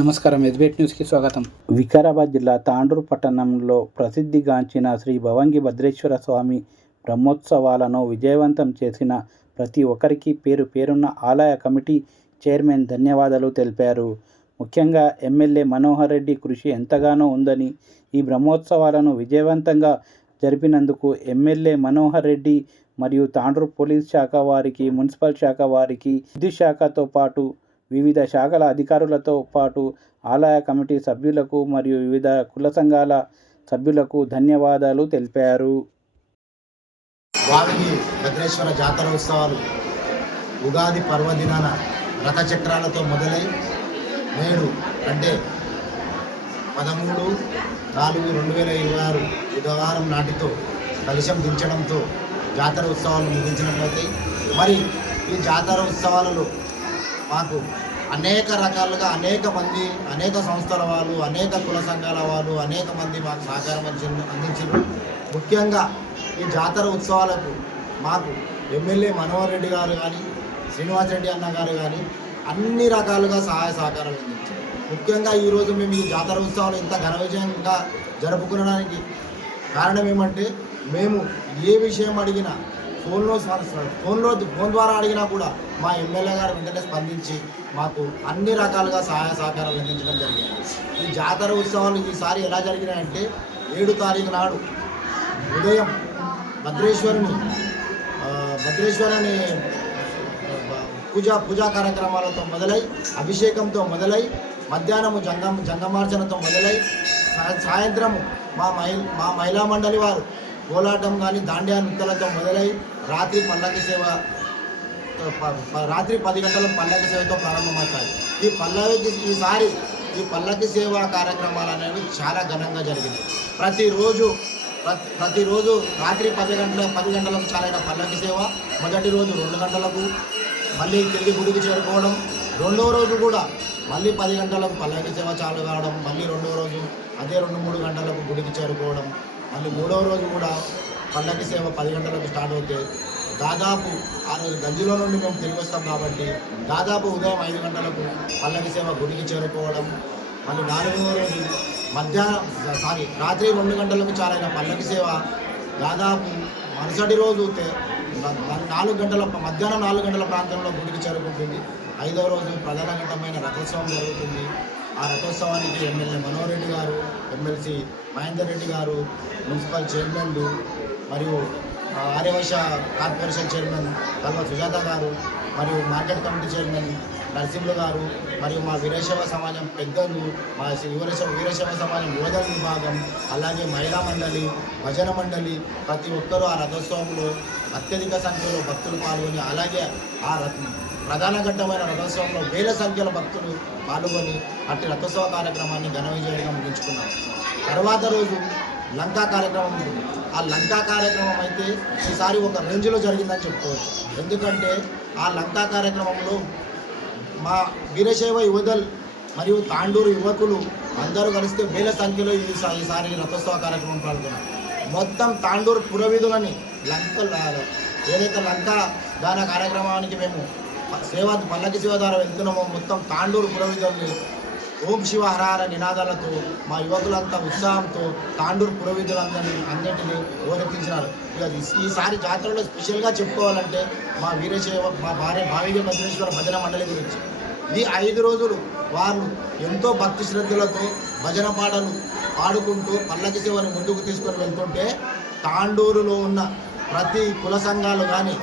నమస్కారం. ఎస్బీఐ న్యూస్కి స్వాగతం. వికారాబాద్ జిల్లా తాండూరు పట్టణంలో ప్రసిద్ధిగాంచిన శ్రీ భవంగి భద్రేశ్వర స్వామి బ్రహ్మోత్సవాలను విజయవంతం చేసిన ప్రతి ఒక్కరికి పేరు పేరున్న ఆలయ కమిటీ చైర్మన్ ధన్యవాదాలు తెలిపారు. ముఖ్యంగా ఎమ్మెల్యే మనోహర్ రెడ్డి కృషి ఎంతగానో ఉందని, ఈ బ్రహ్మోత్సవాలను విజయవంతంగా జరిపినందుకు ఎమ్మెల్యే మనోహర్ రెడ్డి మరియు తాండూరు పోలీస్ శాఖ వారికి, మున్సిపల్ శాఖ వారికి, విద్యుత్ శాఖతో పాటు వివిధ శాఖల అధికారులతో పాటు ఆలయ కమిటీ సభ్యులకు మరియు వివిధ కుల సంఘాల సభ్యులకు ధన్యవాదాలు తెలిపారు. భవంగి భద్రేశ్వర జాతర ఉత్సవాలు ఉగాది పర్వదినాన రథచక్రాలతో మొదలై నేడు అంటే 13/4/2026 బుధవారం నాటితో కలశం దించడంతో జాతర ఉత్సవాలు ముగించినట్లయితే, మరి ఈ జాతర ఉత్సవాలలో మాకు అనేక రకాలుగా అనేక మంది, అనేక సంస్థల వాళ్ళు, అనేక కుల సంఘాల వాళ్ళు, అనేక మంది మాకు సహకారం అందించారు. ముఖ్యంగా ఈ జాతర ఉత్సవాలకు మాకు ఎమ్మెల్యే మనోహర్ రెడ్డి గారు కానీ, శ్రీనివాస్ రెడ్డి అన్న గారు కానీ అన్ని రకాలుగా సహాయ సహకారాలు అందించారు. ముఖ్యంగా ఈరోజు మేము ఈ జాతర ఉత్సవాలు ఇంత ఘన విజయంగా జరుపుకోవడానికి కారణం ఏమంటే, మేము ఏ విషయం అడిగినా ఫోన్ ద్వారా అడిగినా కూడా మా ఎమ్మెల్యే గారు వెంటనే స్పందించి మాకు అన్ని రకాలుగా సహాయ సహకారాలు అందించడం జరిగింది. ఈ జాతర ఉత్సవాలు ఈసారి ఎలా జరిగినాయంటే, 7 తారీఖు నాడు ఉదయం భద్రేశ్వరుని పూజా కార్యక్రమాలతో మొదలై, అభిషేకంతో మొదలై, మధ్యాహ్నము జంగమార్చనతో మొదలై, సాయంత్రము మా మహిళా మండలి వారు కోలాటం కానీ దాండియా నృత్యాలతో మొదలై రాత్రి 10 గంటలకు పల్లకి సేవతో ప్రారంభమవుతాయి. ఈ పల్లకి సేవ కార్యక్రమాలు అనేవి చాలా ఘనంగా జరిగినాయి. ప్రతిరోజు రాత్రి 10 గంటలకు చాలైన పల్లకి సేవ, మొదటి రోజు 2 గంటలకు మళ్ళీ తిరిగి గుడికి చేరుకోవడం, రెండవ రోజు కూడా మళ్ళీ 10 గంటలకు పల్లకి సేవ చాలు కావడం, మళ్ళీ రెండవ రోజు అదే 2-3 గంటలకు గుడికి చేరుకోవడం, మళ్ళీ మూడవ రోజు కూడా పల్లకి సేవ 10 గంటలకు స్టార్ట్ అవుతే దాదాపు ఆ రోజు గంజిలో నుండి మేము తిరిగి వస్తాం కాబట్టి దాదాపు ఉదయం 5 గంటలకు పల్లకి సేవ గుడికి చేరుకోవడం, మళ్ళీ 4వ రోజు రాత్రి 2 గంటలకు చాలైన పల్లకి సేవ దాదాపు మరుసటి రోజు మధ్యాహ్నం 4 గంటల ప్రాంతంలో గుడికి చేరుకుంటుంది. 5వ రోజు ప్రధాన ఘట్టమైన రథోత్సవం జరుగుతుంది. ఆ రథోత్సవానికి ఎమ్మెల్యే మనోహర్ రెడ్డి గారు, ఎమ్మెల్సీ మహేందర్ రెడ్డి గారు, మున్సిపల్ చైర్మన్లు మరియు ఆర్యవైశ్య కార్పొరేషన్ చైర్మన్ కల్వ సుజాత గారు, మరియు మార్కెట్ కమిటీ చైర్మన్ నరసింహులు గారు, మరియు మా వీరశైవ సమాజం పెద్దలు, మా వీరశైవ సమాజం యువజన విభాగం, అలాగే మహిళా మండలి, భజన మండలి, ప్రతి ఒక్కరూ ఆ రథోత్సవంలో అత్యధిక సంఖ్యలో భక్తులు పాల్గొని, అలాగే ఆ ప్రధాన ఘట్టమైన రథోత్సవంలో వేల సంఖ్యలో భక్తులు పాల్గొని అట్టి రథోత్సవ కార్యక్రమాన్ని ఘన విజయంగా ముగించుకున్నారు. తర్వాత రోజు లంకా కార్యక్రమం ఉంటుంది. ఆ లంకా కార్యక్రమం అయితే ఈసారి ఒక రేంజ్లో జరిగిందని చెప్పుకోవచ్చు. ఎందుకంటే ఆ లంకా కార్యక్రమంలో మా వీరశైవ యువదల్ మరియు తాండూరు యువకులు అందరూ కలిస్తే వేల సంఖ్యలో ఈసారి రథోత్సవ కార్యక్రమం పాల్గొన్నారు. మొత్తం తాండూరు పురవీధులని ఏదైతే లంకా దాన కార్యక్రమానికి మేము పల్లకి సేవ ద్వారా వెళ్తున్నామో మొత్తం తాండూరు పురవీధుల్ని ఓం శివ హరహర నినాదాలతో మా యువకులంతా ఉత్సాహంతో తాండూరు పురవీధులందరినీ ఓరెత్తించినారు. ఈసారి జాతరలో స్పెషల్గా చెప్పుకోవాలంటే మా భవంగి భద్రేశ్వర భజన మండలి గురించి. ఈ 5 రోజులు వారు ఎంతో భక్తి శ్రద్ధలతో భజన పాటలు పాడుకుంటూ పల్లకి సేవని ముందుకు తీసుకొని వెళ్తుంటే, తాండూరులో ఉన్న ప్రతి కుల సంఘాలు కానీ,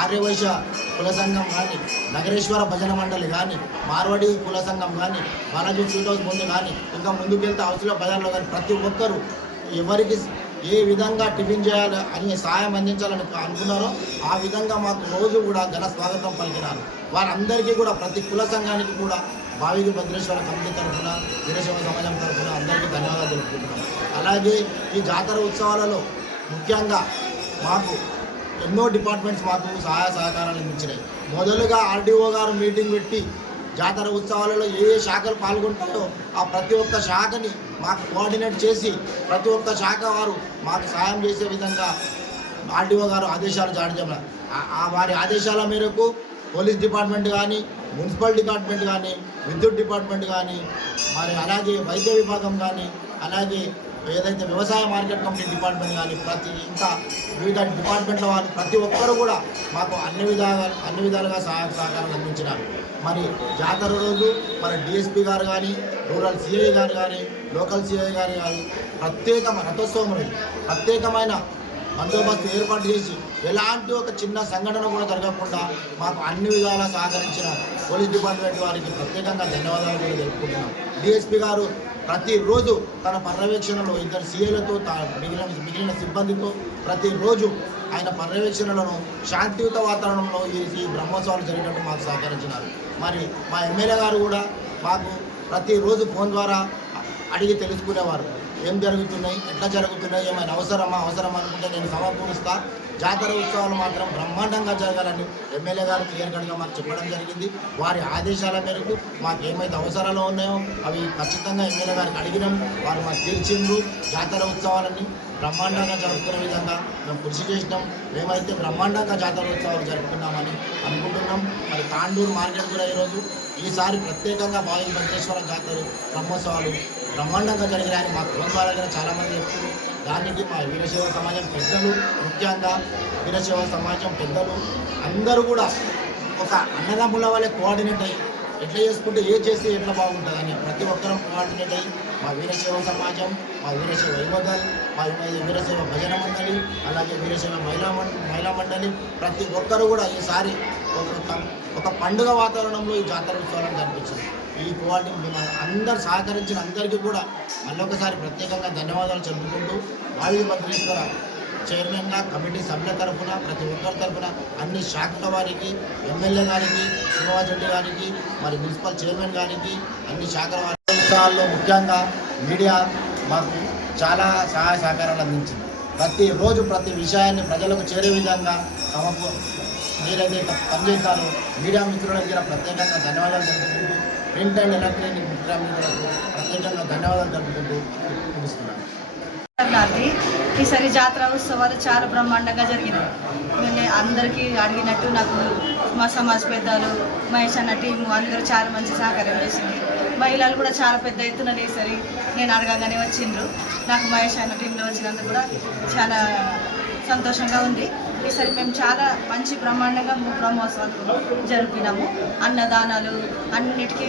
ఆర్యవైశ్య కుల సంఘం కానీ, నగరేశ్వర భజన మండలి కానీ, మార్వాడి కుల సంఘం కానీ, బాలాజీ స్వీట్ హౌస్ ముందు కానీ, ఇంకా ముందుకెళ్తే హౌస్లో బజార్లో కానీ ప్రతి ఒక్కరూ ఎవరికి ఏ విధంగా టిఫిన్ చేయాలి అని సహాయం అందించాలని అనుకున్నారో ఆ విధంగా మాకు రోజు కూడా ఘన స్వాగతం పలికినారు. వారందరికీ కూడా ప్రతి కుల సంఘానికి కూడా భవంగి భద్రేశ్వర కమిటీ తరఫున, వీరశైవ సమాజం తరఫున అందరికీ ధన్యవాదాలు తెలుపుకుంటున్నాం. అలాగే ఈ జాతర ఉత్సవాలలో ముఖ్యంగా మాకు ఎన్నో డిపార్ట్మెంట్స్ మాకు సహాయ సహకారాలు అందించినాయి. మొదలుగా ఆర్డీఓ గారు మీటింగ్ పెట్టి జాతర ఉత్సవాలలో ఏ శాఖలు పాల్గొంటారో ఆ ప్రతి ఒక్క శాఖని మాకు కోఆర్డినేట్ చేసి ప్రతి ఒక్క శాఖ వారు మాకు సహాయం చేసే విధంగా ఆర్డీఓ గారు ఆదేశాలు జారీ చేయాలి. వారి ఆదేశాల మేరకు పోలీస్ డిపార్ట్మెంట్ కానీ, మున్సిపల్ డిపార్ట్మెంట్ కానీ, విద్యుత్ డిపార్ట్మెంట్ కానీ, మరి అలాగే వైద్య విభాగం కానీ, అలాగే ఏదైతే వ్యవసాయ మార్కెట్ కమిటీ డిపార్ట్మెంట్ కానీ, ఇంకా వివిధ డిపార్ట్మెంట్ల వాళ్ళు ప్రతి ఒక్కరు కూడా మాకు అన్ని విధాలుగా సహాయ సహకారాలు అందించినారు. మరి జాతర రోజు మన డిఎస్పీ గారు కానీ, రూరల్ సిఐ గారు కానీ, లోకల్ సిఐ గారు కానీ రథోత్సవం ప్రత్యేకమైన బందోబస్తు ఏర్పాటు చేసి ఎలాంటి ఒక చిన్న సంఘటన కూడా జరగకుండా మాకు అన్ని విధాలా సహకరించిన పోలీస్ డిపార్ట్మెంట్ వారికి ప్రత్యేకంగా ధన్యవాదాలు కూడా తెలుపుకుంటున్నాం. డిఎస్పీ గారు ప్రతిరోజు తన పర్యవేక్షణలో 2 సీఏలతో మిగిలిన సిబ్బందితో ప్రతిరోజు ఆయన పర్యవేక్షణలను శాంతియుత వాతావరణంలో ఈ బ్రహ్మోత్సవాలు జరిగినట్టు మాకు సహకరించినారు. మరి మా ఎమ్మెల్యే గారు కూడా మాకు ప్రతిరోజు ఫోన్ ద్వారా అడిగి తెలుసుకునేవారు. ఏం జరుగుతున్నాయి, ఎట్లా జరుగుతున్నాయి, ఏమైనా అవసరమా అనుకుంటే నేను సమకూరుస్తా. జాతర ఉత్సవాలు మాత్రం బ్రహ్మాండంగా జరగాలని ఎమ్మెల్యే గారు క్లియర్ కట్గా మాకు చెప్పడం జరిగింది. వారి ఆదేశాల మేరకు మాకు ఏమైతే అవసరాలు ఉన్నాయో అవి ఖచ్చితంగా ఎమ్మెల్యే గారికి అడిగినాం. వారు మాకు తీర్చిండ్రు. జాతర ఉత్సవాలని బ్రహ్మాండంగా జరుపుకునే విధంగా మేము కృషి చేసినాం. మేమైతే బ్రహ్మాండంగా జాతర ఉత్సవాలు జరుపుకున్నామని అనుకుంటున్నాం. మరి తాండూరు మార్కెట్ కూడా ఈసారి ప్రత్యేకంగా బావి భద్రేశ్వర జాతర బ్రహ్మోత్సవాలు బ్రహ్మాండంగా జరిగినాయని మా ఫోన్ ద్వారా చాలామంది చెప్తున్నారు. దానికి మా వీరశైవ సమాజం పెద్దలు, ముఖ్యంగా వీరశైవ సమాజం పెద్దలు అందరూ కూడా ఒక అన్నదమ్ముల వల్లే కోఆర్డినేట్ అయ్యి ఎట్లా చేసుకుంటే చేస్తే ఎట్లా బాగుంటుంది అని ప్రతి ఒక్కరం కోఆర్డినేట్ అయ్యి మా వీరశైవ సమాజం, మా వీరశైవ యువదల్, మా వీరశైవ భజన మండలి, అలాగే వీరశైవ మహిళా మండలి ప్రతి ఒక్కరు కూడా ఈసారి ఒక పండుగ వాతావరణంలో ఈ జాతర ఉత్సవాలను జరిపించారు. ఈ కోఆర్డినేట్ అందరు సహకరించిన అందరికీ కూడా మళ్ళొకసారి ప్రత్యేకంగా ధన్యవాదాలు చెప్పుకుంటూ బావి భద్రేశ్వర చైర్మన్గా కమిటీ సభ్యుల తరఫున ప్రతి ఒక్కరి తరఫున అన్ని శాఖల వారికి, ఎమ్మెల్యే గారికి, శ్రీనివాస్ రెడ్డి గారికి, మరి మున్సిపల్ చైర్మన్ గారికి, అన్ని శాఖల వారి ఉత్సవాల్లో ముఖ్యంగా మీడియా మాకు చాలా సహాయ సహకారాలు అందించింది. ప్రతిరోజు ప్రతి విషయాన్ని ప్రజలకు చేరే విధంగా మీరైతే పనిచేస్తారో మీడియా మిత్రుల దగ్గర ప్రత్యేకంగా ధన్యవాదాలు తెలుపుకుంటూ ప్రింట్ అండ్ ఎలక్ట్రానిక్ మీడియా మిత్రులకు ప్రత్యేకంగా ధన్యవాదాలు తెలుపుకుంటూ ముగిస్తున్నాను. ఈసారి జాతర ఉత్సవాలు చాలా బ్రహ్మాండంగా జరిగినాయి. నేను అందరికీ అడిగినట్టు నాకు మా సమాజ పెద్దలు, మహేష్ అన్న టీము అందరూ చాలా మంచి సహకారం చేసింది. మహిళలు కూడా చాలా పెద్ద ఎత్తున ఈసారి నేను అడగగానే వచ్చిండ్రు. నాకు మహేష్ అన్న టీంలో వచ్చినందుకు కూడా చాలా సంతోషంగా ఉంది. ఈసారి మేము చాలా మంచి బ్రహ్మాండంగా బ్రహ్మోత్సవాలు జరిపినాము. అన్నదానాలు అన్నిటికీ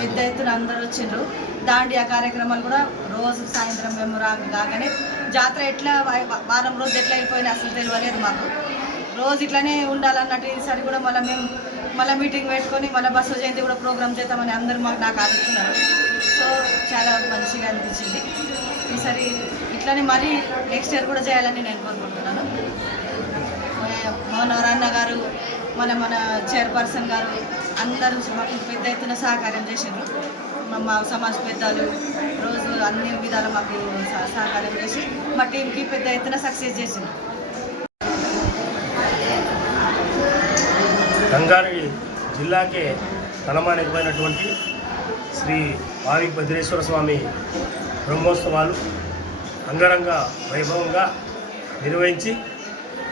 పెద్ద ఎత్తున అందరూ వచ్చిండ్రు. దాండియా కార్యక్రమాలు కూడా రోజు సాయంత్రం మేము రాగానే జాతర ఎట్లా వారం రోజు ఎట్లా అయిపోయినా అసలు తెలియలేదు మాకు. రోజు ఇట్లానే ఉండాలన్నట్టు ఈసారి కూడా మళ్ళీ మీటింగ్ పెట్టుకొని మళ్ళీ బస్సు జయంతి కూడా ప్రోగ్రామ్ చేద్దామని అందరూ నాకు అడుగుతున్నారు. సో చాలా మంచిగా అనిపించింది. ఈసారి ఇట్లానే మళ్ళీ నెక్స్ట్ ఇయర్ కూడా చేయాలని నేను కోరుకుంటున్నాను. మనోహర్ అన్న గారు, మన చైర్పర్సన్ గారు అందరూ మాకు పెద్ద ఎత్తున సహకారం చేసిండ్రు. మా సమాజ పెద్దలు రోజు అన్ని విధాలు మాకు సహకారం చేసి మా టీంకి పెద్ద ఎత్తున సక్సెస్ చేసిండ్రు. రంగారెడ్డి జిల్లాకే తలమానికమైనటువంటి శ్రీ బావి భద్రేశ్వర స్వామి బ్రహ్మోత్సవాలు అంగరంగ వైభవంగా నిర్వహించి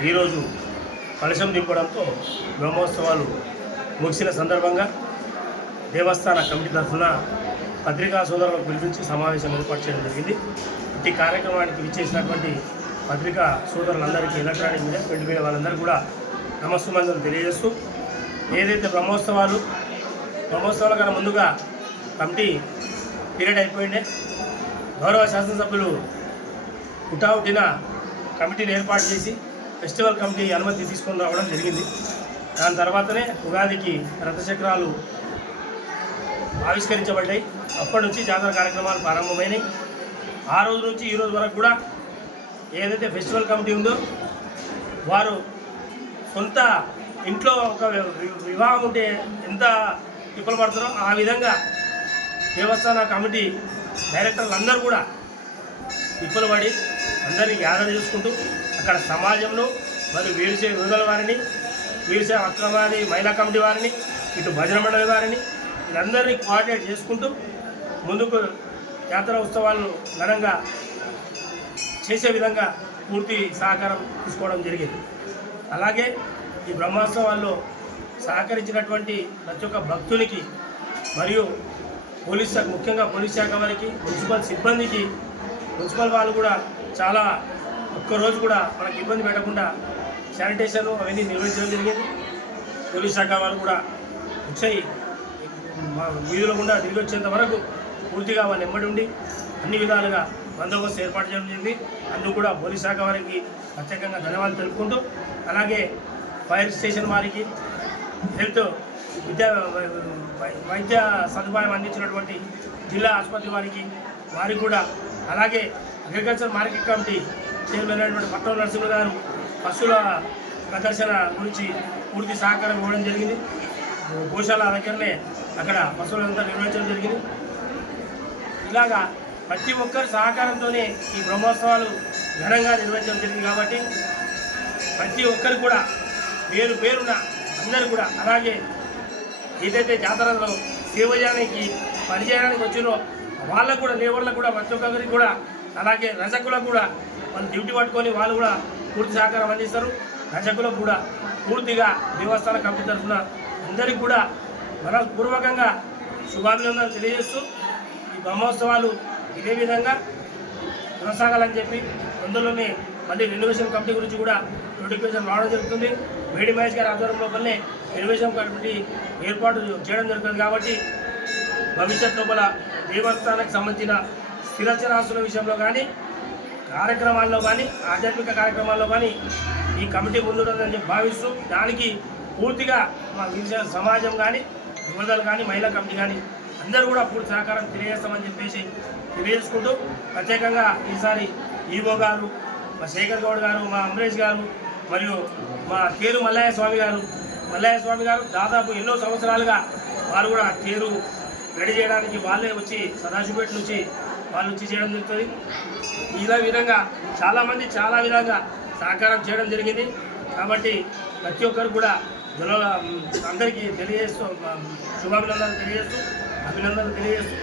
ఈరోజు కలశం దింపడంతో బ్రహ్మోత్సవాలు ముగిసిన సందర్భంగా దేవస్థాన కమిటీ తరఫున పత్రికా సోదరులకు పిలిపించి సమావేశం ఏర్పాటు చేయడం జరిగింది. ఈ కార్యక్రమానికి విచ్చేసినటువంటి పత్రికా సోదరులందరికీ, ఎలక్ట్రానిక్ మీడియా, ప్రింట్ మీడియా వాళ్ళందరూ కూడా నమస్సుమంజలు తెలియజేస్తూ, ఏదైతే బ్రహ్మోత్సవాల కన్నా ముందుగా కమిటీ పీరియడ్ అయిపోయిండే, గౌరవ శాసనసభ్యులు హుటాహుటిన కమిటీని ఏర్పాటు చేసి ఫెస్టివల్ కమిటీ అనుమతి తీసుకొని రావడం జరిగింది. దాని తర్వాతనే ఉగాదికి రథచక్రాలు ఆవిష్కరించబడ్డాయి. అప్పటి నుంచి జాతర కార్యక్రమాలు ప్రారంభమైనాయి. ఆ రోజు నుంచి ఈ రోజు వరకు కూడా ఏదైతే ఫెస్టివల్ కమిటీ ఉందో వారు సొంత ఇంట్లో ఒక వివాహం ఉంటే ఎంత తిప్పలు పడతారో ఆ విధంగా దేవస్థాన కమిటీ డైరెక్టర్లు అందరూ కూడా తిప్పలు పడి అందరినీ గ్యాదర్ చేసుకుంటూ అక్కడ సమాజంలో మరియు వీరశైవ యువకుల వారిని, వీరశైవ అక్రమాది మహిళా కమిటీ వారిని, ఇటు భజన మండలి వారిని వీళ్ళందరినీ కోఆర్డినేట్ చేసుకుంటూ ముందుకు జాతర ఉత్సవాలను ఘనంగా చేసే విధంగా పూర్తి సహకారం తీసుకోవడం జరిగింది. అలాగే ఈ బ్రహ్మోత్సవాల్లో సహకరించినటువంటి ప్రతి ఒక్క భక్తునికి మరియు ముఖ్యంగా పోలీస్ శాఖ వారికి, మున్సిపల్ సిబ్బందికి, మున్సిపల్ వాళ్ళు కూడా చాలా ఒక్కరోజు కూడా మనకి ఇబ్బంది పెట్టకుండా శానిటేషన్ అవన్నీ నిర్వహించడం జరిగింది. పోలీస్ శాఖ వాళ్ళు కూడా వచ్చాయి వీధుల గుండా తిరిగి వచ్చేంత వరకు పూర్తిగా వాళ్ళు ఎమ్మడి ఉండి అన్ని విధాలుగా బందోబస్తు ఏర్పాటు చేయడం జరిగింది. అందుకు కూడా పోలీస్ శాఖ వారికి ప్రత్యేకంగా ధన్యవాదాలు తెలుపుకుంటూ, అలాగే ఫైర్ స్టేషన్ వారికి, హెల్త్ వైద్య సదుపాయం అందించినటువంటి జిల్లా ఆసుపత్రి వారికి కూడా, అలాగే అగ్రికల్చర్ మార్కెట్ కమిటీ చైర్మన్ అయినటువంటి పట్టణ నరసింహ గారు పశువుల ప్రదర్శన గురించి పూర్తి సహకారం ఇవ్వడం జరిగింది. గోశాల దగ్గరనే అక్కడ పశువులంతా నిర్వహించడం జరిగింది. ఇలాగా ప్రతి ఒక్కరి సహకారంతోనే ఈ బ్రహ్మోత్సవాలు ఘనంగా నిర్వహించడం జరిగింది. కాబట్టి ప్రతి ఒక్కరు కూడా పేరున అందరూ కూడా, అలాగే ఏదైతే జాతరలో సేవ చేయడానికి పనిచేయడానికి వచ్చినో వాళ్ళకు కూడా, లేబర్లకు కూడా, ప్రతి ఒక్కరికి కూడా, అలాగే రజకులకు కూడా వాళ్ళు డ్యూటీ పట్టుకొని వాళ్ళు కూడా పూర్తి సహకారం అందిస్తారు. రజకులకు కూడా పూర్తిగా దేవస్థాన కమిటీ తరఫున అందరికీ కూడా మనపూర్వకంగా శుభాభినందనలు తెలియజేస్తూ ఈ బ్రహ్మోత్సవాలు ఇదే విధంగా కొనసాగాలని చెప్పి అందులోనే మళ్ళీ రెన్యువేషన్ కమిటీ గురించి కూడా నోటిఫికేషన్ రావడం జరుగుతుంది. వేడి మహేష్ గారి ఆధ్వర్యంలోపలనే రెన్యువేషన్ కమిటీ ఏర్పాటు చేయడం జరుగుతుంది. కాబట్టి భవిష్యత్ లోపల దేవస్థానానికి సంబంధించిన స్థిరచరాస్తుల విషయంలో కానీ, కార్యక్రమాల్లో కానీ, ఆధ్యాత్మిక కార్యక్రమాల్లో కానీ ఈ కమిటీ ముందుంటుందని చెప్పి భావిస్తూ, దానికి పూర్తిగా మా విషయ సమాజం కానీ, యువతలు కానీ, మహిళా కమిటీ కానీ అందరూ కూడా పూర్తి సహకారం తెలియజేస్తామని చెప్పేసి తెలియజేసుకుంటూ, ప్రత్యేకంగా ఈసారి ఈవో గారు, మా శేఖర్ గౌడ్ గారు, మా అమరేష్ గారు, మరియు మా తేరు మల్లయ్య స్వామి గారు దాదాపు ఎన్నో సంవత్సరాలుగా వారు కూడా తేరు రెడీ చేయడానికి వాళ్ళే వచ్చి సదాశివపేట నుంచి వాళ్ళు వచ్చి చేయడం జరుగుతుంది. ఇలా విధంగా చాలామంది చాలా విధంగా సహకారం చేయడం జరిగింది. కాబట్టి ప్రతి ఒక్కరు కూడా అందరికీ తెలియజేస్తూ అభినందనలు తెలియజేస్తూ